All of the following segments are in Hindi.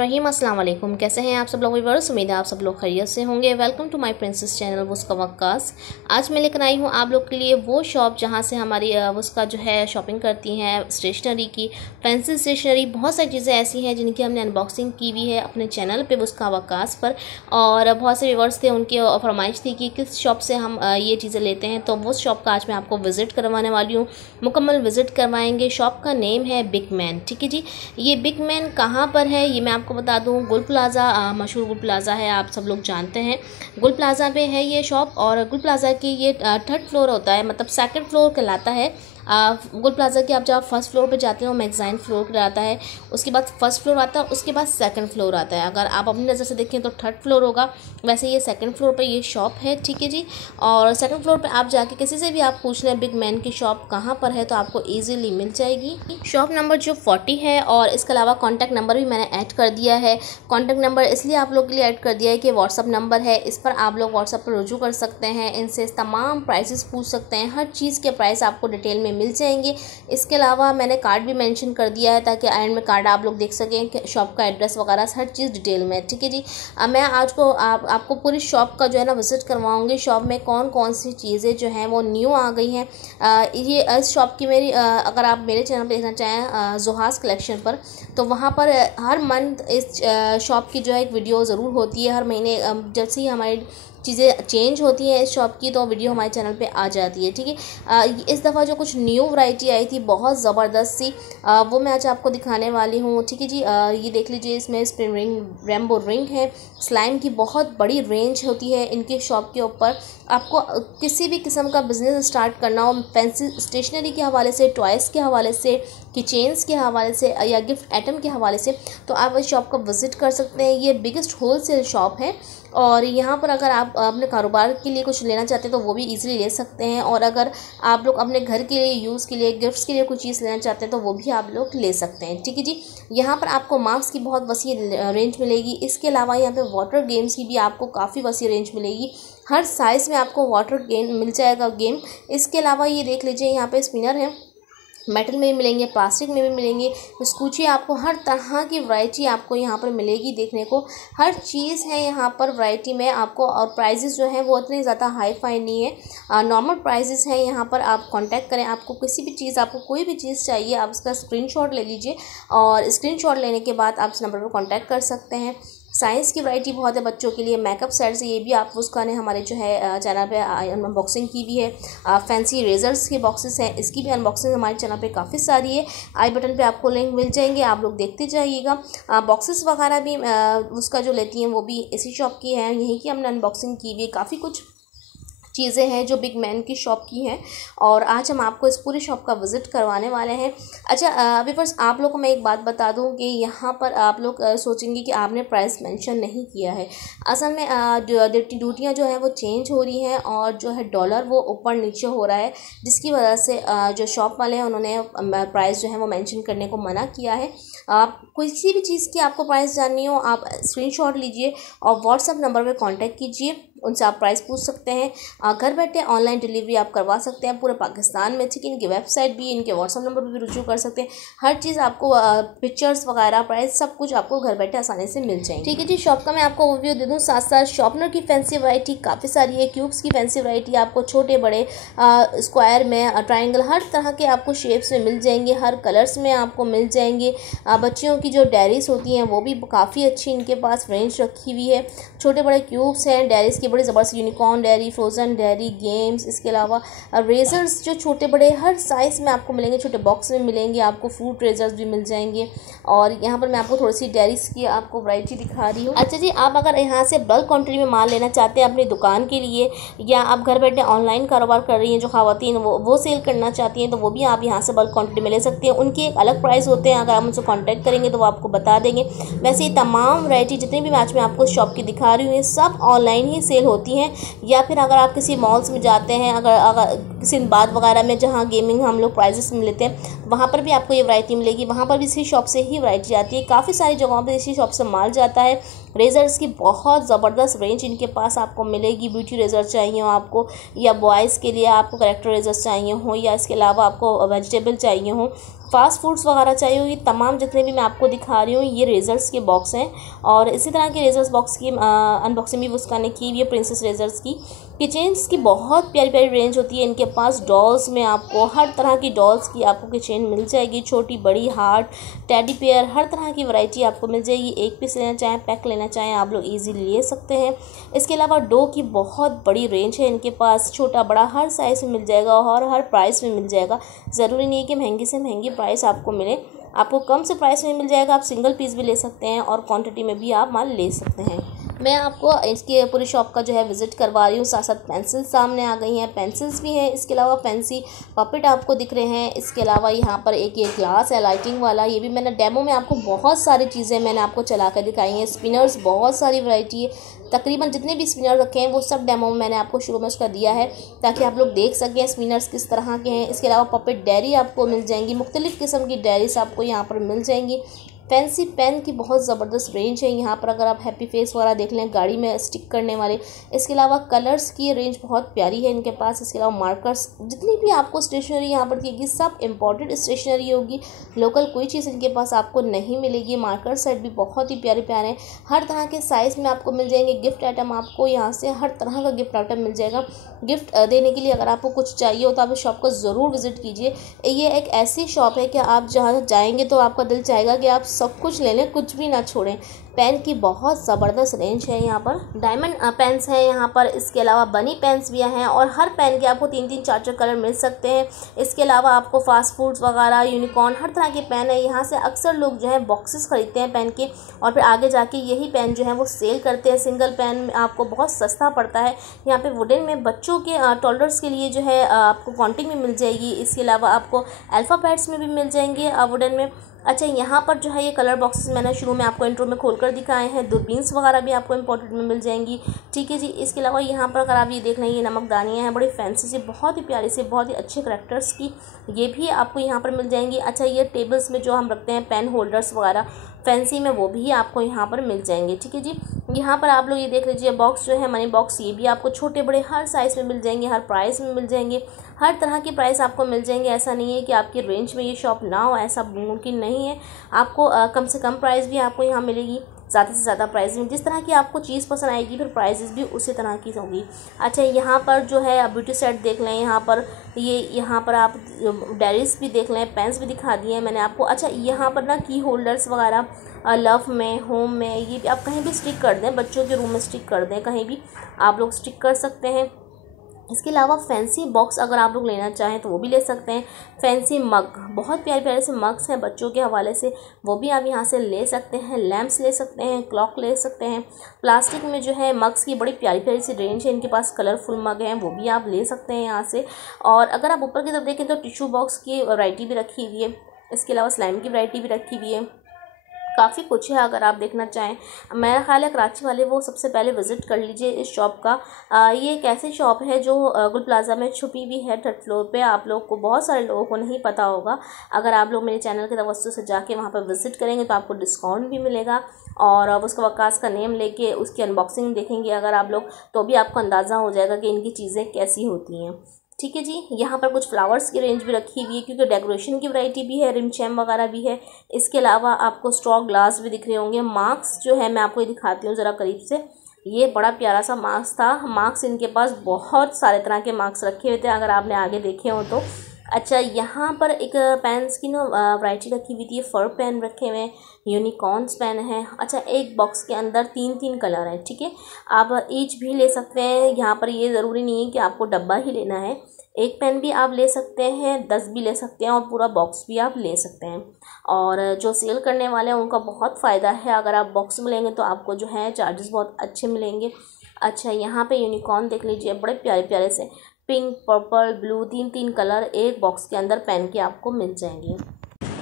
बिस्मिल्लाहिर्रहमानिर्रहीम। अस्सलाम वालेकुम। कैसे हैं आप सब लोग व्यूअर्स? उम्मीद है आप सब लोग खैरियत से होंगे। Welcome to my princess channel वुस्का वक्कास। आज मैं लेकर आई हूँ आप लोग के लिए वो शॉप जहाँ से हमारी वुस्का जो है शॉपिंग करती हैं, स्टेशनरी की, फैंसी स्टेशनरी, बहुत सारी चीज़ें ऐसी हैं जिनकी हमने अनबॉक्सिंग की भी है अपने चैनल पर वुस्का वक्कास पर। और बहुत से व्यूअर्स थे, उनकी फरमाइश थी कि किस शॉप से हम ये चीज़ें लेते हैं, तो वो शॉप का आज मैं आपको विज़िट करवाने वाली हूँ। मुकम्मल विज़िट करवाएंगे। शॉप का नेम है बिग मैन। ठीक है जी। ये बिग मैन कहाँ पर है ये मैं आपको बता दूँ। गुल प्लाज़ा, मशहूर गुल प्लाज़ा है, आप सब लोग जानते हैं। गुल प्लाज़ा पे है ये शॉप और गुल प्लाज़ा की ये 3rd फ्लोर होता है, मतलब 2nd फ्लोर कहलाता है। गुल प्लाज़ा के आप जब फर्स्ट फ्लोर पे जाते हो मैगज़ाइन फ्लोर पे आता है, उसके बाद फर्स्ट फ्लोर आता है, उसके बाद 2nd फ्लोर आता है। अगर आप अपनी नज़र से देखें तो 3rd फ्लोर होगा, वैसे ये 2nd फ्लोर पे ये शॉप है। ठीक है जी। और 2nd फ्लोर पे आप जाके किसी से भी आप पूछ लें बिग मैन की शॉप कहाँ पर है तो आपको ईज़िली मिल जाएगी। शॉप नंबर जो 40 है और इसके अलावा कॉन्टैक्ट नंबर भी मैंने ऐड कर दिया है। कॉन्टैक्ट नंबर इसलिए आप लोग के लिए ऐड कर दिया है कि व्हाट्सअप नंबर है, इस पर आप लोग व्हाट्सअप पर रुजू कर सकते हैं, इनसे तमाम प्राइसेस पूछ सकते हैं, हर चीज़ के प्राइस आपको डिटेल में मिल जाएंगे। इसके अलावा मैंने कार्ड भी मेंशन कर दिया है ताकि एंड में कार्ड आप लोग देख सकें कि शॉप का एड्रेस वगैरह हर चीज़ डिटेल में। ठीक है जी। मैं आज को आपको पूरी शॉप का जो है ना विज़िट करवाऊंगी। शॉप में कौन कौन सी चीज़ें जो हैं वो न्यू आ गई हैं। ये इस शॉप की मेरी अगर आप मेरे चैनल पर देखना चाहें जोहास कलेक्शन पर, तो वहाँ पर हर मंथ इस शॉप की जो है एक वीडियो ज़रूर होती है। हर महीने जब से ही हमारी चीज़ें चेंज होती हैं इस शॉप की तो वीडियो हमारे चैनल पे आ जाती है। ठीक है। इस दफ़ा जो कुछ न्यू वैरायटी आई थी बहुत ज़बरदस्त सी, वो मैं आज आपको दिखाने वाली हूँ। ठीक है जी। ये देख लीजिए, इसमें स्प्रिंग रिंग, रेम्बो रिंग है, स्लाइम की बहुत बड़ी रेंज होती है इनके शॉप के ऊपर। आपको किसी भी किस्म का बिज़नेस स्टार्ट करना हो, फैंसी स्टेशनरी के हवाले से, टॉयज़ के हवाले से, किचेन्स के हवाले से या गिफ्ट आइटम के हवाले से, तो आप इस शॉप को विज़िट कर सकते हैं। ये बिगेस्ट होलसेल शॉप है और यहाँ पर अगर आप अपने कारोबार के लिए कुछ लेना चाहते हैं तो वो भी इजीली ले सकते हैं। और अगर आप लोग अपने घर के लिए यूज़ के लिए, गिफ्ट्स के लिए कोई चीज़ लेना चाहते हैं तो वो भी आप लोग ले सकते हैं। ठीक है जी। यहाँ पर आपको मास्क की बहुत वसी रेंज मिलेगी। इसके अलावा यहाँ पे वाटर गेम्स की भी आपको काफ़ी वसी रेंज मिलेगी। हर साइज़ में आपको वाटर गेम मिल जाएगा गेम। इसके अलावा ये देख लीजिए, यहाँ पे स्पिनर है, मेटल में भी मिलेंगे, प्लास्टिक में भी मिलेंगे, स्कूची, आपको हर तरह की वैरायटी आपको यहाँ पर मिलेगी देखने को। हर चीज़ है यहाँ पर वैरायटी में आपको। और प्राइजेस जो हैं वो इतने ज़्यादा हाई फाई नहीं है, नॉर्मल प्राइजेस हैं यहाँ पर। आप कांटेक्ट करें, आपको किसी भी चीज़, आपको कोई भी चीज़ चाहिए आप उसका स्क्रीनशॉट ले लीजिए और स्क्रीनशॉट लेने के बाद आप इस नंबर पर कांटेक्ट कर सकते हैं। साइंस की वैरायटी बहुत है बच्चों के लिए, मेकअप सेट्स, ये भी आप उसका ने हमारे जो है चैनल पे अनबॉक्सिंग की भी है। फैंसी रेजर्स के बॉक्सेस हैं, इसकी भी अनबॉक्सिंग हमारे चैनल पे काफ़ी सारी है। आई बटन पे आपको लिंक मिल जाएंगे, आप लोग देखते जाइएगा। बॉक्सेस वगैरह भी उसका जो लेती हैं वो भी इसी शॉप की है, यहीं की हमने अनबॉक्सिंग की हुई है। काफ़ी कुछ चीज़ें हैं जो बिग मैन की शॉप की हैं और आज हम आपको इस पूरी शॉप का विज़िट करवाने वाले हैं। अच्छा, अभी फर्स्ट आप लोग को मैं एक बात बता दूं कि यहाँ पर आप लोग सोचेंगे कि आपने प्राइस मेंशन नहीं किया है। असल में ड्यूटियाँ जो हैं वो चेंज हो रही हैं और जो है डॉलर वो ऊपर नीचे हो रहा है, जिसकी वजह से जो शॉप वाले हैं उन्होंने प्राइस जो है वो मेंशन करने को मना किया है। आप किसी भी चीज़ की आपको प्राइस जाननी हो आप स्क्रीनशॉट लीजिए और व्हाट्सअप नंबर पर कांटेक्ट कीजिए, उनसे आप प्राइस पूछ सकते हैं। घर बैठे ऑनलाइन डिलीवरी आप करवा सकते हैं पूरे पाकिस्तान में। ठीक है। इनकी वेबसाइट भी, इनके व्हाट्सअप नंबर पर भी रुजू कर सकते हैं। हर चीज़ आपको पिक्चर्स वगैरह, प्राइस, सब कुछ आपको घर बैठे आसानी से मिल जाएंगे। ठीक है जी। शॉप का मैं आपको ओवरव्यू दे दूँ, साथ साथ शॉर्पनर की फैंसी वैरायटी काफ़ी सारी है, क्यूब्स की फैंसी वैरायटी आपको छोटे बड़े, स्क्वायर में, ट्राइंगल, हर तरह के आपको शेप्स में मिल जाएंगे, हर कलर्स में आपको मिल जाएंगे। बच्चियों की जो डायरीज होती हैं वो भी काफ़ी अच्छी इनके पास रेंज रखी हुई है। छोटे बड़े क्यूब्स हैं, डायरीज की बड़ी ज़बरदस्त, unicorn diary, frozen diary, games, इसके अलावा रेजर्स जो छोटे बड़े हर साइज़ में आपको मिलेंगे, छोटे बॉक्स में मिलेंगे आपको, फ्रूट रेजर्स भी मिल जाएंगे। और यहाँ पर मैं आपको थोड़ी सी डायरीज की आपको वैरायटी दिखा रही हूँ। अच्छा जी, आप अगर यहाँ से बल्क क्वांटिटी में माल लेना चाहते हैं अपनी दुकान के लिए, या आप घर बैठे ऑनलाइन कारोबार कर रही हैं जो ख़वातीन वो सेल करना चाहती हैं, तो वो भी आप यहाँ से बल्क क्वान्टिटी में ले सकती हैं। उनके एक अलग प्राइस होते हैं, अगर आप उनसे कॉन्टैक्ट करेंगे तो वो आपको बता देंगे। वैसे ये तमाम वैरायटी जितनी भी आज मैं आपको शॉप की दिखा रही हूँ सब ऑनलाइन ही सेल होती हैं, या फिर अगर आप किसी मॉल्स में जाते हैं, अगर किसी बात वगैरह में जहाँ गेमिंग हम लोग प्राइजेस में लेते हैं वहाँ पर भी आपको ये वैरायटी मिलेगी। वहाँ पर भी इसी शॉप से ही वैरायटी आती है। काफ़ी सारी जगहों पर इसी शॉप से माल जाता है। रेज़र्स की बहुत ज़बरदस्त रेंज इनके पास आपको मिलेगी। ब्यूटी रेज़र चाहिए हो आपको, या बॉयज़ के लिए आपको करेक्टर रेज़र्स चाहिए हो, या इसके अलावा आपको वेजिटेबल चाहिए हो, फास्ट फूड्स वगैरह चाहिए हो, ये तमाम जितने भी मैं आपको दिखा रही हूँ ये रेज़र्स के बॉक्स हैं। और इसी तरह के रेज़र्स बॉक्स की अनबॉक्सिंग भी उसका ने की हुई है प्रिंसेस रेज़र्स की। किचेन्स की बहुत प्यारी प्यारी रेंज होती है इनके पास। डॉल्स में आपको हर तरह की डॉल्स की आपको किचेन मिल जाएगी, छोटी बड़ी हार्ट टेडी पेयर, हर तरह की वैरायटी आपको मिल जाएगी। एक पीस लेना चाहें, पैक लेना चाहें, आप लोग ईजीली ले सकते हैं। इसके अलावा डो की बहुत बड़ी रेंज है इनके पास, छोटा बड़ा हर साइज़ में मिल जाएगा और हर प्राइस में मिल जाएगा। ज़रूरी नहीं है कि महंगी से महंगी प्राइस आपको मिले, आपको कम से प्राइस में मिल जाएगा। आप सिंगल पीस भी ले सकते हैं और क्वांटिटी में भी आप माल ले सकते हैं। मैं आपको इसकी पूरी शॉप का जो है विज़िट करवा रही हूँ। साथ साथ पेंसिल सामने आ गई हैं, पेंसिल्स भी हैं। इसके अलावा फैंसी पपेट आपको दिख रहे हैं। इसके अलावा यहाँ पर एक ये ग्लास है लाइटिंग वाला, ये भी मैंने डेमो में आपको बहुत सारी चीज़ें मैंने आपको चला कर दिखाई हैं। स्पिनर्स बहुत सारी वैरायटी है, तकरीबन जितने भी स्पिनर रखे हैं वो सब डेमो में मैंने आपको शुरू में उसका दिया है ताकि आप लोग देख सकें स्पिनर्स किस तरह के हैं। इसके अलावा पपेट डायरी आपको मिल जाएंगी, मुख्तलिफ़ किस्म की डायरीज आपको यहाँ पर मिल जाएंगी। फैंसी पेन की बहुत ज़बरदस्त रेंज है यहाँ पर, अगर आप हैप्पी फेस वगैरह देख लें गाड़ी में स्टिक करने वाले। इसके अलावा कलर्स की रेंज बहुत प्यारी है इनके पास। इसके अलावा मार्कर्स, जितनी भी आपको स्टेशनरी यहाँ पर दिखेगी सब इम्पोर्टेड स्टेशनरी होगी, लोकल कोई चीज़ इनके पास आपको नहीं मिलेगी। मार्कर सेट भी बहुत ही प्यारे प्यारे हैं, हर तरह के साइज़ में आपको मिल जाएंगे। गिफ्ट आइटम आपको यहाँ से हर तरह का गिफ्ट आइटम मिल जाएगा। गिफ्ट देने के लिए अगर आपको कुछ चाहिए हो तो आप इस शॉप को ज़रूर विज़िट कीजिए। ये एक ऐसी शॉप है कि आप जहाँ जाएंगे तो आपका दिल चाहेगा कि आप सब कुछ ले लें, कुछ भी ना छोड़ें। पेन की बहुत ज़बरदस्त रेंज है यहाँ पर। डायमंड पेन्स हैं यहाँ पर, इसके अलावा बनी पेन्स भी हैं और हर पेन के आपको 3-3 4-4 कलर मिल सकते हैं। इसके अलावा आपको फास्ट फूड्स वगैरह, यूनिकॉर्न, हर तरह के पेन है। यहाँ से अक्सर लोग जो है बॉक्सेस खरीदते हैं पेन के और फिर आगे जाके यही पेन जो है वो सेल करते हैं। सिंगल पेन आपको बहुत सस्ता पड़ता है। यहाँ पे वुडन में बच्चों के टॉडलर्स के लिए जो है आपको क्वांटिटी में मिल जाएगी। इसके अलावा आपको अल्फ़ाबेट्स में भी मिल जाएंगे वुडन में। अच्छा, यहाँ पर जो है ये कलर बॉक्सेस मैंने शुरू में आपको इंट्रो में खोलकर दिखाए हैं। दूरबीन्स वगैरह भी आपको इंपॉर्टेंट में मिल जाएंगी, ठीक है जी। इसके अलावा यहाँ पर अगर आप ये देख लें, ये नमकदानियाँ हैं बड़ी फैंसी सी, बहुत ही प्यारी सी, बहुत ही अच्छे करैक्टर्स की, ये भी आपको यहाँ पर मिल जाएंगी। अच्छा, ये टेबल्स में जो हम रखते हैं पेन होल्डर्स वगैरह फैंसी में, वो भी आपको यहाँ पर मिल जाएंगे, ठीक है जी। यहाँ पर आप लोग ये देख लीजिए बॉक्स जो है मनी बॉक्स, ये भी आपको छोटे बड़े हर साइज़ में मिल जाएंगे, हर प्राइस में मिल जाएंगे, हर तरह की प्राइस आपको मिल जाएंगे। ऐसा नहीं है कि आपकी रेंज में ये शॉप ना हो, ऐसा मुमकिन नहीं है। आपको कम से कम प्राइस भी आपको यहाँ मिलेगी, ज़्यादा से ज़्यादा प्राइस में। जिस तरह की आपको चीज़ पसंद आएगी फिर प्राइसेस भी उसी तरह की होगी। अच्छा, यहाँ पर जो है ब्यूटी सेट देख लें, यहाँ पर यहाँ पर आप डायरीज भी देख लें, पेन्स भी दिखा दिए हैं मैंने आपको। अच्छा, यहाँ पर ना की होल्डर्स वगैरह लव में, होम में, ये भी आप कहीं भी स्टिक कर दें, बच्चों के रूम में स्टिक कर दें, कहीं भी आप लोग स्टिक कर सकते हैं। इसके अलावा फैंसी बॉक्स अगर आप लोग लेना चाहें तो वो भी ले सकते हैं। फैंसी मग, बहुत प्यारे प्यारे से मग्स हैं बच्चों के हवाले से, वो भी आप यहाँ से ले सकते हैं। लैम्प्स ले सकते हैं, क्लॉक ले सकते हैं। प्लास्टिक में जो है मग्स की बड़ी प्यारी प्यारी सी रेंज है इनके पास, कलरफुल मग हैं, वो भी आप ले सकते हैं यहाँ से। और अगर आप ऊपर की तरफ देखें तो टिश्यू बॉक्स की वैरायटी भी रखी हुई है। इसके अलावा स्लाइम की वैरायटी भी रखी हुई है, काफ़ी कुछ है अगर आप देखना चाहें। मेरा ख्याल है कराची वाले वो सबसे पहले विज़िट कर लीजिए इस शॉप का। ये एक ऐसी शॉप है जो गुल प्लाजा में छुपी हुई है 3rd फ्लोर पे। आप लोग को, बहुत सारे लोगों को नहीं पता होगा। अगर आप लोग मेरे चैनल के तवज्जो से जाके वहाँ पर विज़िट करेंगे तो आपको डिस्काउंट भी मिलेगा। और उसका वकास का नेम लेके उसकी अनबॉक्सिंग देखेंगे अगर आप लोग, तो भी आपको अंदाज़ा हो जाएगा कि इनकी चीज़ें कैसी होती हैं, ठीक है जी। यहाँ पर कुछ फ्लावर्स की रेंज भी रखी हुई है क्योंकि डेकोरेशन की वैरायटी भी है, रिमचैम वगैरह भी है। इसके अलावा आपको स्ट्रॉ ग्लास भी दिख रहे होंगे। मार्क्स जो है मैं आपको ये दिखाती हूँ ज़रा करीब से। ये बड़ा प्यारा सा मार्क्स था। मार्क्स इनके पास बहुत सारे तरह के मार्क्स रखे हुए थे अगर आपने आगे देखे हो तो। अच्छा, यहाँ पर एक पेन्स की ना वैरायटी रखी हुई थी, फर पेन रखे हुए हैं, यूनिकॉर्न्स पेन है। अच्छा, एक बॉक्स के अंदर 3-3 कलर हैं, ठीक है। आप ईच भी ले सकते हैं। यहाँ पर ये ज़रूरी नहीं है कि आपको डब्बा ही लेना है, एक पेन भी आप ले सकते हैं, 10 भी ले सकते हैं और पूरा बॉक्स भी आप ले सकते हैं। और जो सेल करने वाले हैं उनका बहुत फ़ायदा है, अगर आप बॉक्स में लेंगे तो आपको जो है चार्जेस बहुत अच्छे मिलेंगे। अच्छा, यहाँ पे यूनिकॉर्न देख लीजिए, बड़े प्यारे प्यारे से पिंक, पर्पल, ब्लू, 3-3 कलर एक बॉक्स के अंदर पेन के आपको मिल जाएंगे।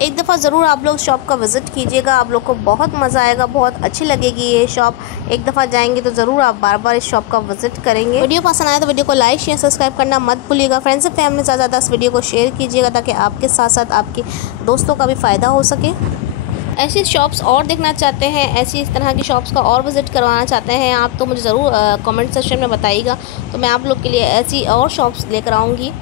एक दफ़ा ज़रूर आप लोग शॉप का विज़िट कीजिएगा, आप लोग को बहुत मज़ा आएगा, बहुत अच्छी लगेगी ये शॉप। एक दफ़ा जाएंगे तो ज़रूर आप बार बार इस शॉप का विज़िट करेंगे। वीडियो पसंद आए तो वीडियो को लाइक, शेयर, सब्सक्राइब करना मत भूलिएगा। फ्रेंड्स एंड फैमिली ज़्यादा इस वीडियो को शेयर कीजिएगा ताकि आपके साथ साथ आपके दोस्तों का भी फ़ायदा हो सके। ऐसी शॉप्स और देखना चाहते हैं, ऐसी इस तरह की शॉप्स का और विज़िट करवाना चाहते हैं आप, तो मुझे ज़रूर कमेंट सेक्शन में बताइएगा, तो मैं आप लोग के लिए ऐसी और शॉप्स लेकर आऊँगी।